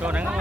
Đồ nắng không?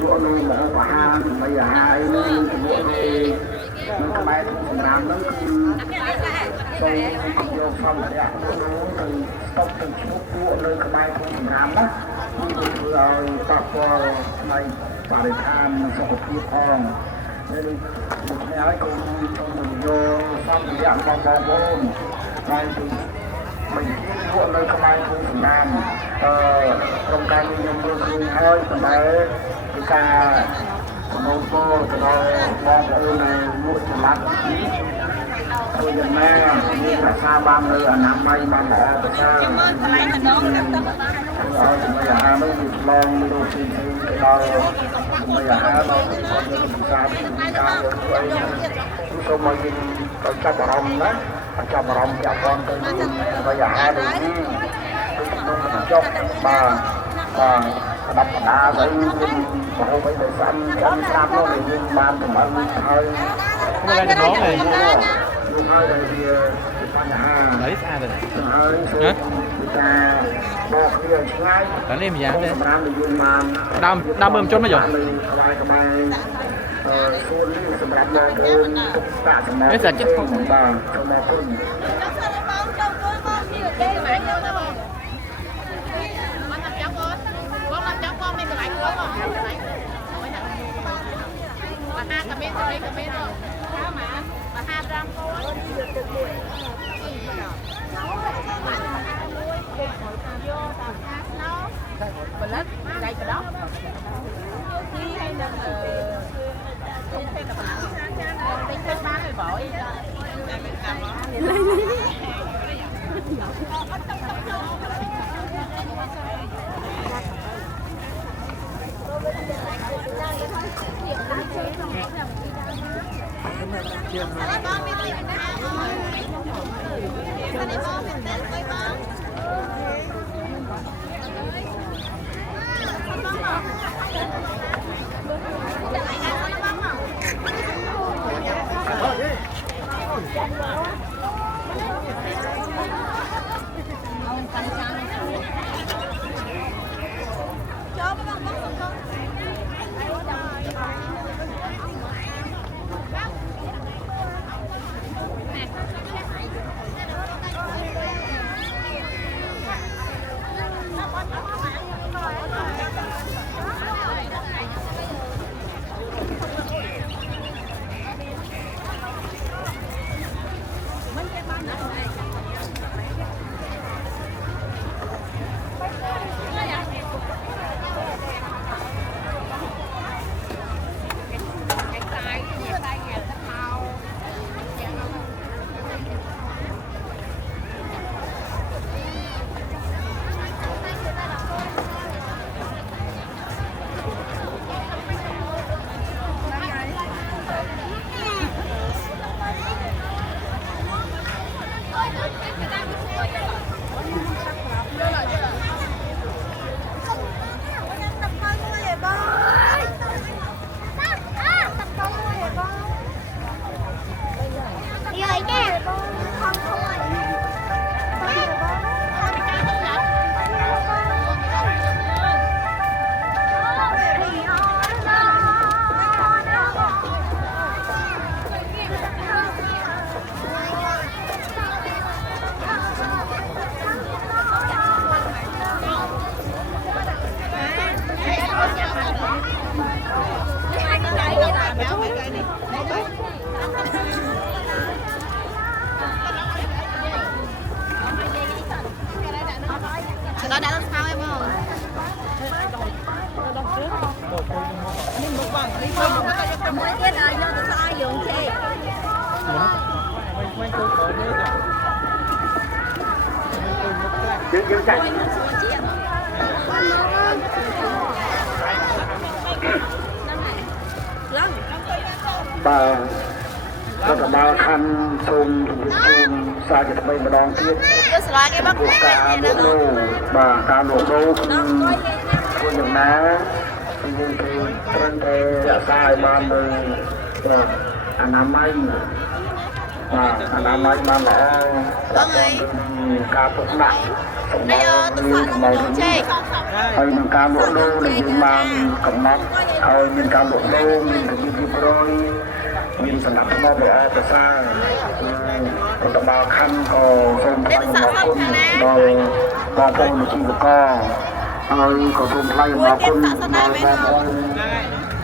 lụa nuôi mà có hai bây giờ hai lụa nuôi nó có bay làm nó tôi vô phòng để từ tóc từ chút lụa nuôi có bay không làm đó rồi tập này và để tham sau khi phong nên một ngày cũng mình vô xong thì ăn bom bom bom này thì mình lụa nuôi có bay không làm trong cái nhân viên khuyên hơi từ đấy cái ca mong cô từ đó mong ơn này lụa cho lát tôi nhận nghe như là xa ba người ở Nam Mây mà lẽ từ xa rồi thì bây giờ nó bị long đồ xin cái đó bây giờ nó còn những ca rồi tôi mà nhìn tôi cho bà rồng đó cho bà rồng cho con tôi bây giờ hai đứa tôi chốt bà đập đá với bộ với đời xanh trong năm nó thì nhưng ban thì mọi người hơi Không có cái nón này. hơi đây thì Đấy xa rồi này. hơi ta bo kia ngay Cả lên mình dán đây. làm thì dùng màn Đam bơm chốt nó rồi. Cái giờ chết không? មួយទៀតយកទៅស្អាយយើងជេ យើងចាច់ បាទរដ្ឋបាលខណ្ឌសូមជម្រាបជូនសារជាថ្មីម្ដងទៀត យកស្លាគេបាក់ ពួកការលក់ដូរបាទការលក់ដូរគឺធ្វើយ៉ាងណាយើងត្រូវតែរក្សាឲ្យបាននៅអនាម័យបាទអនាម័យបានល្អការទុកដាក់សម្រាប់នៅជេកហើយនឹងការលក់ដូរដែលយើងបានកំណត់ឲ្យមានការលក់ដូរមានរបៀបរៀបរយមានសណ្ដាប់ធ្នាប់ល្អប្រសើររដ្ឋបាលខណ្ឌក៏សូមថ្លែងអំណរគុណដល់បងប្អូនអាជីវករហើយក៏សូមថ្លែងអំណរគុណដល់បងប្អូន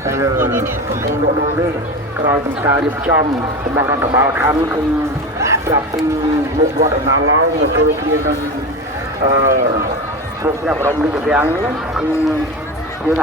ដែលកំពុងលក់ដូរនេះក្រោយពីការរៀបចំរបស់រដ្ឋបាលខណ្ឌគឺចាប់ពីមុខវត្តអណាឡងមកចូលគ្នានឹងពួកអ្នកបរមរាជវាំងនេះគឺយើង